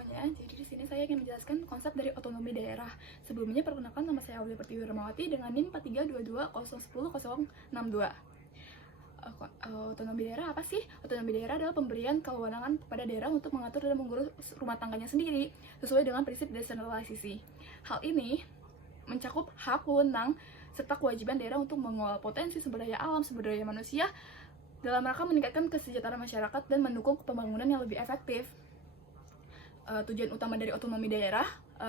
semuanya, jadi di sini saya ingin menjelaskan konsep dari otonomi daerah. Sebelumnya perkenalkan, nama saya Aulia Pertiwi Ramawati dengan NIM 4322011062. Otonomi daerah apa sih? Otonomi daerah adalah pemberian kewenangan kepada daerah untuk mengatur dan mengurus rumah tangganya sendiri sesuai dengan prinsip desentralisasi. Hal ini mencakup hak, wewenang, serta kewajiban daerah untuk mengelola potensi sumber daya alam, sumber daya manusia dalam rangka meningkatkan kesejahteraan masyarakat dan mendukung pembangunan yang lebih efektif. Tujuan utama dari otonomi daerah,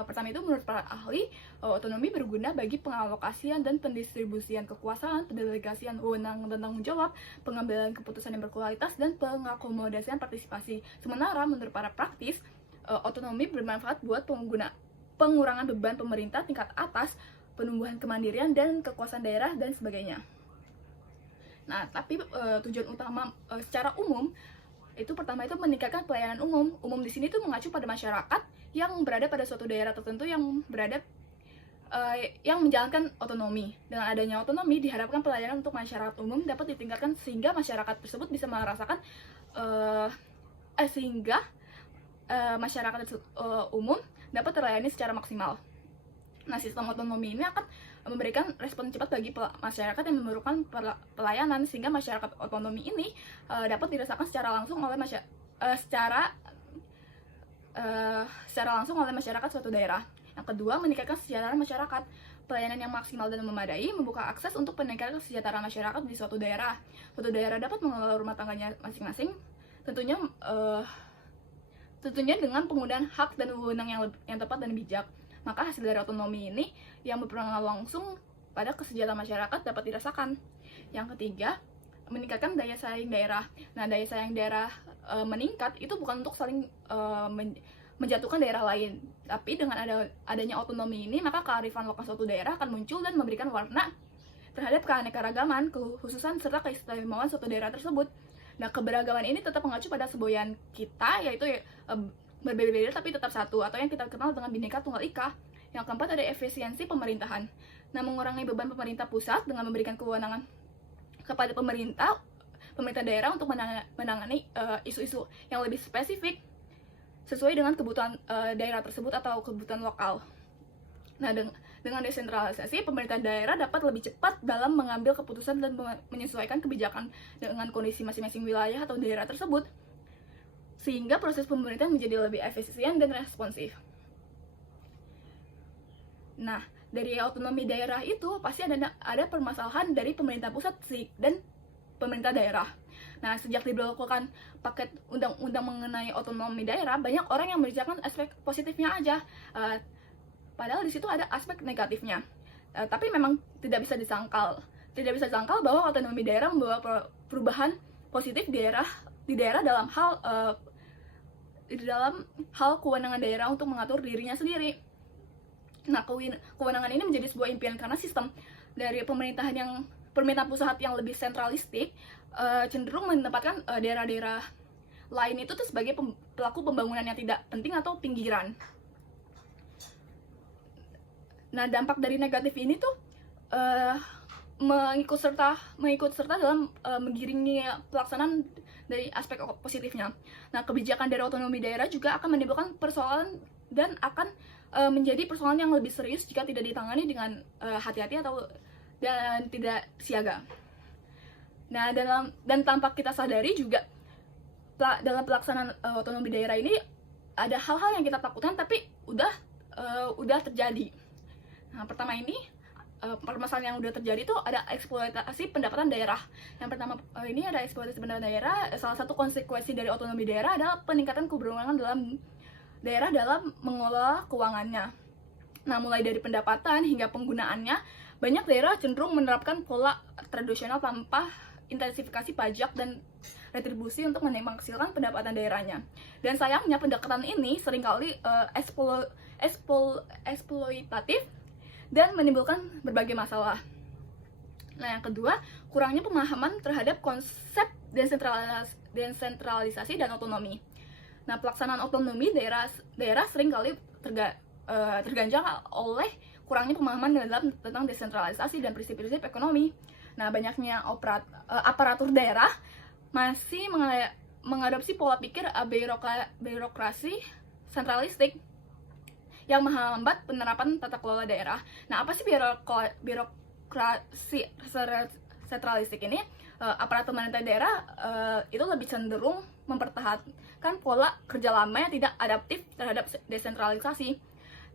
pertama itu menurut para ahli, otonomi berguna bagi pengalokasian dan pendistribusian kekuasaan, pendelegasian wewenang dan tanggung jawab, pengambilan keputusan yang berkualitas, dan pengakomodasian partisipasi. Sementara menurut para praktis, otonomi bermanfaat buat pengurangan beban pemerintah tingkat atas, penumbuhan kemandirian dan kekuasaan daerah, dan sebagainya. Nah, tapi tujuan utama secara umum itu pertama itu meningkatkan pelayanan umum. Umum di sini tuh mengacu pada masyarakat yang berada pada suatu daerah tertentu yang menjalankan otonomi. Dengan adanya otonomi diharapkan pelayanan untuk masyarakat umum dapat ditingkatkan sehingga masyarakat tersebut bisa merasakan masyarakat umum dapat terlayani secara maksimal. Nah, sistem otonomi ini akan memberikan respon cepat bagi masyarakat yang memerlukan pelayanan, sehingga masyarakat otonomi ini dapat dirasakan secara langsung oleh masyarakat suatu daerah. Yang kedua, meningkatkan kesejahteraan masyarakat. Pelayanan yang maksimal dan memadai membuka akses untuk peningkatan kesejahteraan masyarakat di suatu daerah. Suatu daerah dapat mengelola rumah tangganya masing-masing, tentunya dengan penggunaan hak dan wewenang yang tepat dan bijak. Maka hasil dari otonomi ini yang berpengaruh langsung pada kesejahteraan masyarakat dapat dirasakan. Yang ketiga, meningkatkan daya saing daerah. Nah, daya saing daerah meningkat itu bukan untuk saling menjatuhkan daerah lain, tapi dengan adanya otonomi ini, maka kearifan lokal suatu daerah akan muncul dan memberikan warna terhadap keanekaragaman, kekhususan, serta keistimewaan suatu daerah tersebut. Nah, keberagaman ini tetap mengacu pada semboyan kita, yaitu berbeda-beda tapi tetap satu, atau yang kita kenal dengan Bhinneka Tunggal Ika. Yang keempat ada efisiensi pemerintahan. Nah, mengurangi beban pemerintah pusat dengan memberikan kewenangan kepada pemerintah daerah untuk menangani isu-isu yang lebih spesifik sesuai dengan kebutuhan daerah tersebut atau kebutuhan lokal. Nah, dengan desentralisasi, pemerintah daerah dapat lebih cepat dalam mengambil keputusan dan menyesuaikan kebijakan dengan kondisi masing-masing wilayah atau daerah tersebut, sehingga proses pemerintahan menjadi lebih efisien dan responsif. Nah, dari otonomi daerah itu pasti ada permasalahan dari pemerintah pusat dan pemerintah daerah. Nah, sejak diberlakukan paket undang-undang mengenai otonomi daerah, banyak orang yang membicarakan aspek positifnya aja, padahal di situ ada aspek negatifnya. Tapi memang tidak bisa disangkal bahwa otonomi daerah membawa perubahan positif di daerah dalam hal kewenangan daerah untuk mengatur dirinya sendiri. Nah, kewenangan ini menjadi sebuah impian karena sistem dari pemerintahan pusat yang lebih sentralistik cenderung menempatkan daerah-daerah lain itu tuh sebagai pelaku pembangunan yang tidak penting atau pinggiran. Nah, dampak dari negatif ini tuh mengikut serta dalam menggiringnya pelaksanaan dari aspek positifnya. Nah, kebijakan dari otonomi daerah juga akan menimbulkan persoalan dan akan menjadi persoalan yang lebih serius jika tidak ditangani dengan hati-hati dan tidak siaga. Nah, dan tanpa kita sadari juga dalam pelaksanaan otonomi daerah ini ada hal-hal yang kita takutkan tapi udah terjadi. Nah, pertama ini permasalahan yang udah terjadi itu ada eksploitasi pendapatan daerah. Yang pertama ini ada eksploitasi pendapatan daerah. Salah satu konsekuensi dari otonomi daerah adalah peningkatan keberwenangan daerah dalam mengelola keuangannya. Nah, mulai dari pendapatan hingga penggunaannya, banyak daerah cenderung menerapkan pola tradisional tanpa intensifikasi pajak dan retribusi untuk memaksimalkan pendapatan daerahnya. Dan sayangnya pendekatan ini seringkali eksploitatif dan menimbulkan berbagai masalah. Nah, yang kedua, kurangnya pemahaman terhadap konsep desentralisasi dan otonomi. Nah, pelaksanaan otonomi daerah seringkali terganjal oleh kurangnya pemahaman tentang desentralisasi dan prinsip-prinsip ekonomi. Nah, banyaknya aparatur daerah masih mengadopsi pola pikir birokrasi sentralistik yang menghambat penerapan tata kelola daerah. Nah, apa sih birokrasi sentralistik ini? Aparat pemerintah daerah itu lebih cenderung mempertahankan pola kerja lama yang tidak adaptif terhadap desentralisasi.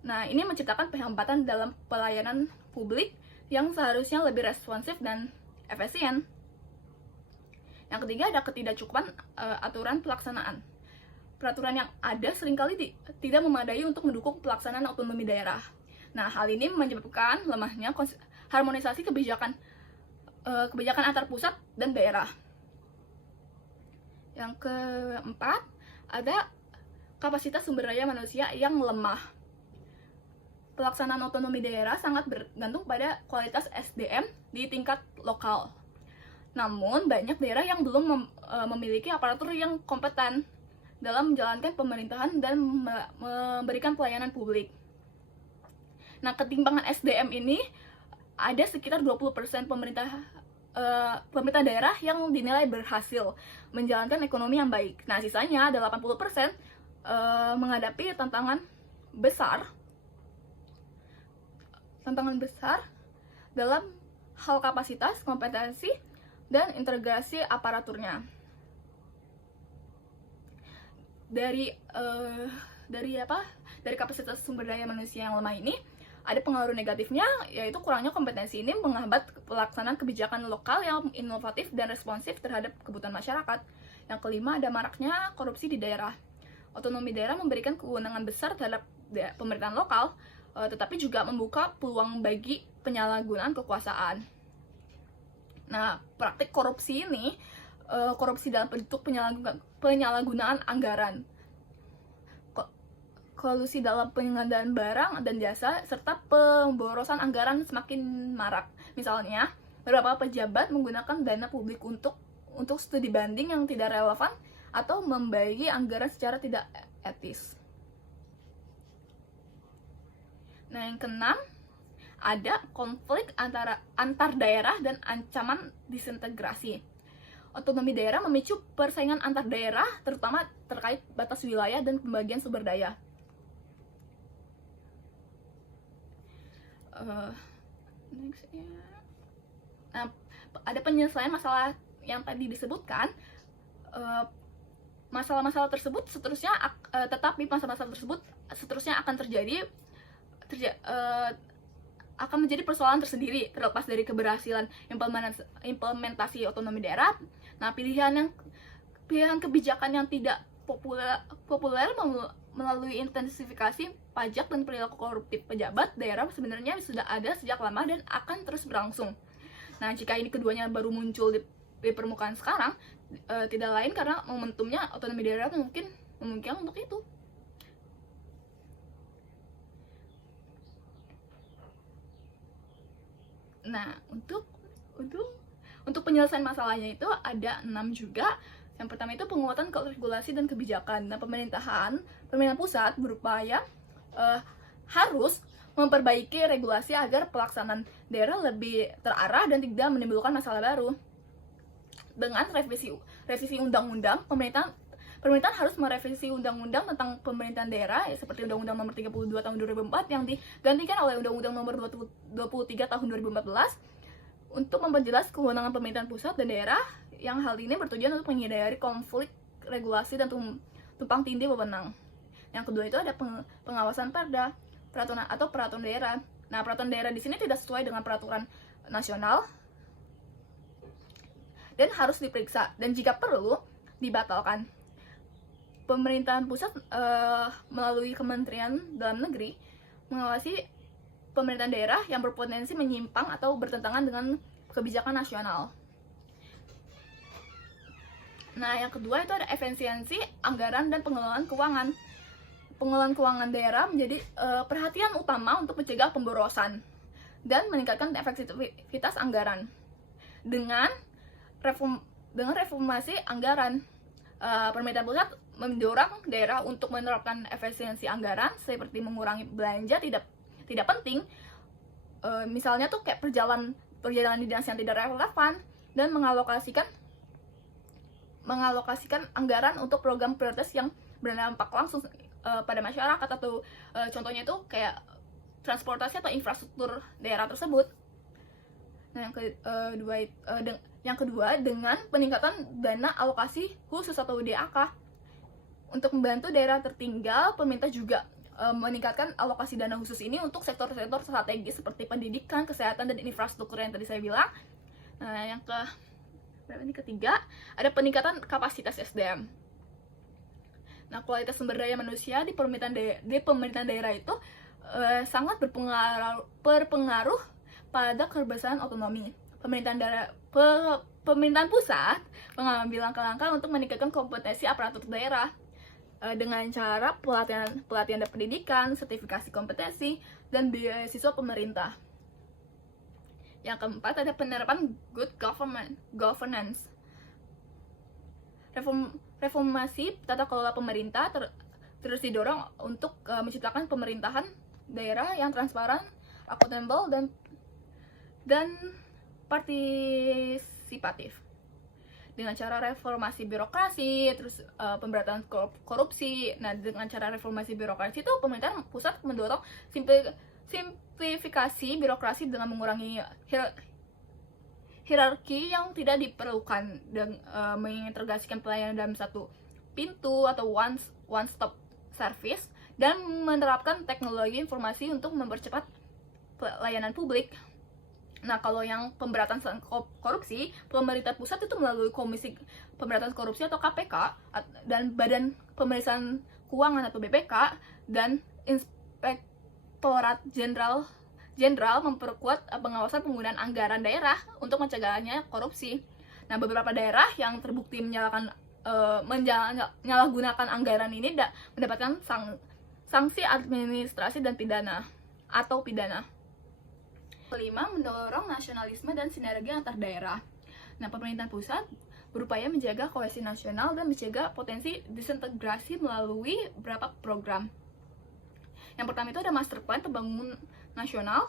Nah, ini menciptakan penghambatan dalam pelayanan publik yang seharusnya lebih responsif dan efisien. Yang ketiga, ada ketidakcukupan aturan pelaksanaan. Peraturan yang ada seringkali tidak memadai untuk mendukung pelaksanaan otonomi daerah. Nah, hal ini menyebabkan lemahnya harmonisasi kebijakan antar pusat dan daerah. Yang keempat, ada kapasitas sumber daya manusia yang lemah. Pelaksanaan otonomi daerah sangat bergantung pada kualitas SDM di tingkat lokal. Namun, banyak daerah yang belum memiliki aparatur yang kompeten dalam menjalankan pemerintahan dan memberikan pelayanan publik. Nah, ketimpangan SDM ini ada sekitar 20% pemerintah daerah yang dinilai berhasil menjalankan ekonomi yang baik. Nah, sisanya ada 80% menghadapi tantangan besar dalam hal kapasitas, kompetensi, dan integrasi aparaturnya. Dari kapasitas sumber daya manusia yang lemah ini, ada pengaruh negatifnya, yaitu kurangnya kompetensi ini menghambat pelaksanaan kebijakan lokal yang inovatif dan responsif terhadap kebutuhan masyarakat. Yang kelima, ada maraknya korupsi di daerah. Otonomi daerah memberikan kewenangan besar terhadap pemerintahan lokal, tetapi juga membuka peluang bagi penyalahgunaan kekuasaan. Nah, praktik korupsi ini, korupsi dalam bentuk penyalahgunaan anggaran, kolusi dalam pengadaan barang dan jasa, serta pemborosan anggaran semakin marak. Misalnya, beberapa pejabat menggunakan dana publik untuk studi banding yang tidak relevan atau membagi anggaran secara tidak etis. Nah, yang keenam, ada konflik antar daerah dan ancaman disintegrasi. Otonomi daerah memicu persaingan antar daerah, terutama terkait batas wilayah dan pembagian sumber daya. Nah, ada penyelesaian masalah yang tadi disebutkan. Masalah-masalah tersebut seterusnya akan akan menjadi persoalan tersendiri terlepas dari keberhasilan implementasi otonomi daerah. Nah, pilihan kebijakan yang tidak populer melalui intensifikasi pajak dan perilaku koruptif pejabat daerah sebenarnya sudah ada sejak lama dan akan terus berlangsung. Nah, jika ini keduanya baru muncul di permukaan sekarang, tidak lain karena momentumnya otonomi daerah memungkinkan untuk itu. Nah, untuk penyelesaian masalahnya itu ada 6 juga. Yang pertama itu penguatan regulasi dan kebijakan. Nah, pemerintah pusat berupaya harus memperbaiki regulasi agar pelaksanaan daerah lebih terarah dan tidak menimbulkan masalah baru. Dengan revisi undang-undang, pemerintahan harus merevisi undang-undang tentang pemerintahan daerah, seperti Undang-Undang Nomor 32 Tahun 2004 yang digantikan oleh Undang-Undang Nomor 23 Tahun 2014 untuk memperjelas kewenangan pemerintahan pusat dan daerah, yang hal ini bertujuan untuk menghindari konflik regulasi dan tumpang tindih wewenang. Yang kedua itu ada pengawasan peraturan daerah. Nah, peraturan daerah di sini tidak sesuai dengan peraturan nasional dan harus diperiksa, dan jika perlu dibatalkan. Pemerintahan pusat melalui Kementerian Dalam Negeri mengawasi pemerintahan daerah yang berpotensi menyimpang atau bertentangan dengan kebijakan nasional. Nah, yang kedua itu ada efisiensi anggaran dan pengelolaan keuangan. Pengelolaan keuangan daerah menjadi perhatian utama untuk mencegah pemborosan dan meningkatkan efektivitas anggaran. Dengan reformasi anggaran, pemerintah pusat mendorong daerah untuk menerapkan efisiensi anggaran seperti mengurangi belanja tidak penting, misalnya tuh kayak perjalanan dinas yang tidak relevan, dan mengalokasikan anggaran untuk program prioritas yang berdampak langsung pada masyarakat, atau contohnya itu kayak transportasi atau infrastruktur daerah tersebut. Nah, yang kedua dengan peningkatan dana alokasi khusus atau DAK. Untuk membantu daerah tertinggal, pemerintah juga meningkatkan alokasi dana khusus ini untuk sektor-sektor strategis seperti pendidikan, kesehatan, dan infrastruktur yang tadi saya bilang. Nah, yang ketiga, ada peningkatan kapasitas SDM. Nah, kualitas sumber daya manusia di pemerintahan daerah itu sangat berpengaruh pada kebebasan otonomi. Pemerintahan pusat mengambil langkah-langkah untuk meningkatkan kompetensi aparatur daerah dengan cara pelatihan dan pendidikan, sertifikasi kompetensi, dan beasiswa pemerintah. Yang keempat, ada penerapan good governance. Reformasi tata kelola pemerintah terus didorong untuk menciptakan pemerintahan daerah yang transparan, akuntabel, dan partisipatif. Dengan cara reformasi birokrasi, terus pemberantasan korupsi. Nah, dengan cara reformasi birokrasi itu pemerintah pusat mendorong simplifikasi birokrasi dengan mengurangi hierarki yang tidak diperlukan, dan mengintegrasikan pelayanan dalam satu pintu atau one stop service, dan menerapkan teknologi informasi untuk mempercepat pelayanan publik. Nah, kalau yang pemberantasan korupsi, pemerintah pusat itu melalui Komisi Pemberantasan Korupsi atau KPK, dan Badan Pemeriksaan Keuangan atau BPK, dan Inspektorat Jenderal memperkuat pengawasan penggunaan anggaran daerah untuk mencegahnya korupsi. Nah, beberapa daerah yang terbukti menyalahgunakan anggaran ini mendapatkan sanksi administrasi dan pidana. Kelima, mendorong nasionalisme dan sinergi antar daerah. Nah, pemerintahan pusat berupaya menjaga kohesi nasional dan mencegah potensi disintegrasi melalui beberapa program. Yang pertama itu ada Master Plan Pembangunan Nasional.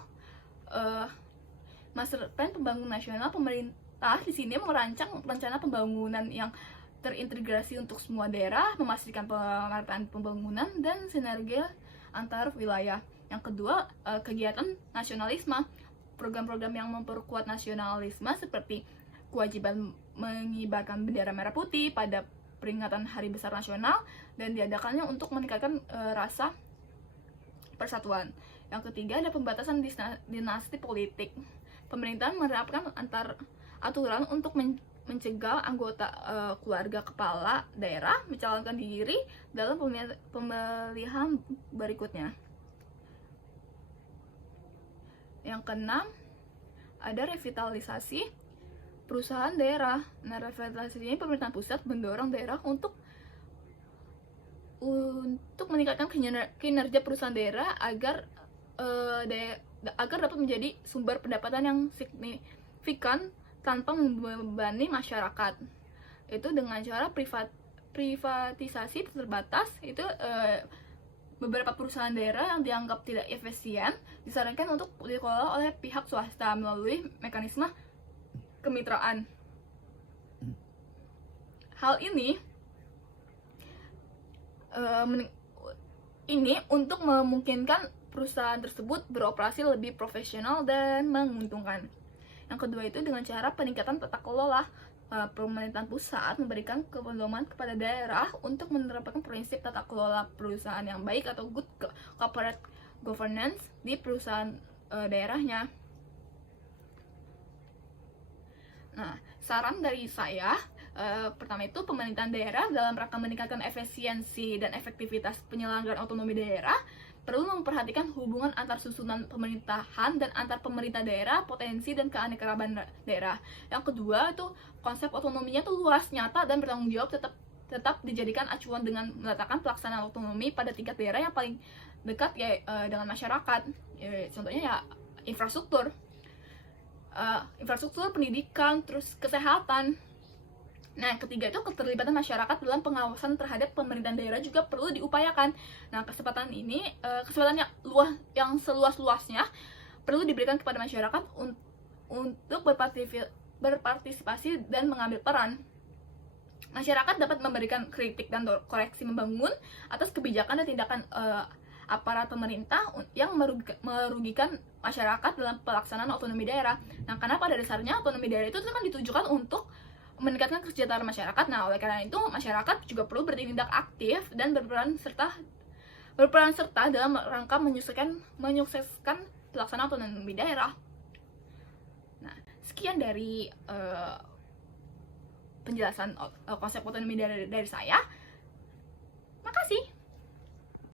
Master Plan Pembangunan Nasional, pemerintah di sini merancang rencana pembangunan yang terintegrasi untuk semua daerah, memastikan pemerataan pembangunan dan sinergi antar wilayah. Yang kedua, kegiatan nasionalisme. Program-program yang memperkuat nasionalisme seperti kewajiban mengibarkan bendera merah putih pada peringatan Hari Besar Nasional, dan diadakannya untuk meningkatkan rasa persatuan. Yang ketiga, ada pembatasan dinasti politik. Pemerintahan menerapkan aturan untuk mencegah anggota keluarga kepala daerah mencalonkan diri dalam pemilihan berikutnya. Yang keenam, ada revitalisasi perusahaan daerah. Nah, revitalisasi ini pemerintahan pusat mendorong daerah untuk meningkatkan kinerja perusahaan daerah agar dapat menjadi sumber pendapatan yang signifikan tanpa membebani masyarakat. Itu dengan cara privatisasi terbatas. Itu beberapa perusahaan daerah yang dianggap tidak efisien disarankan untuk dikelola oleh pihak swasta melalui mekanisme kemitraan. Hal ini untuk memungkinkan perusahaan tersebut beroperasi lebih profesional dan menguntungkan. Yang kedua itu dengan cara peningkatan tata kelola. Pemerintahan pusat memberikan kewenangan kepada daerah untuk menerapkan prinsip tata kelola perusahaan yang baik atau good corporate governance di perusahaan daerahnya. Nah, saran dari saya, pertama itu pemerintahan daerah dalam rangka meningkatkan efisiensi dan efektivitas penyelenggaraan otonomi daerah perlu memperhatikan hubungan antar susunan pemerintahan dan antar pemerintah daerah, potensi dan keanekaragaman daerah. Yang kedua itu konsep otonominya tuh luas, nyata, dan bertanggung jawab tetap dijadikan acuan dengan meletakkan pelaksanaan otonomi pada tingkat daerah yang paling dekat dengan masyarakat. Contohnya ya infrastruktur, pendidikan, terus kesehatan. Nah, yang ketiga itu keterlibatan masyarakat dalam pengawasan terhadap pemerintahan daerah juga perlu diupayakan. Nah, kesempatan yang seluas-luasnya perlu diberikan kepada masyarakat untuk berpartisipasi dan mengambil peran. Masyarakat dapat memberikan kritik dan koreksi membangun atas kebijakan dan tindakan aparat pemerintah yang merugikan masyarakat dalam pelaksanaan otonomi daerah. Nah, karena pada dasarnya otonomi daerah itu kan ditujukan untuk meningkatkan kesejahteraan masyarakat. Nah, oleh karena itu masyarakat juga perlu bertindak aktif dan berperan serta dalam rangka menyukseskan pelaksanaan otonomi daerah. Nah, sekian dari penjelasan konsep otonomi dari saya. Makasih.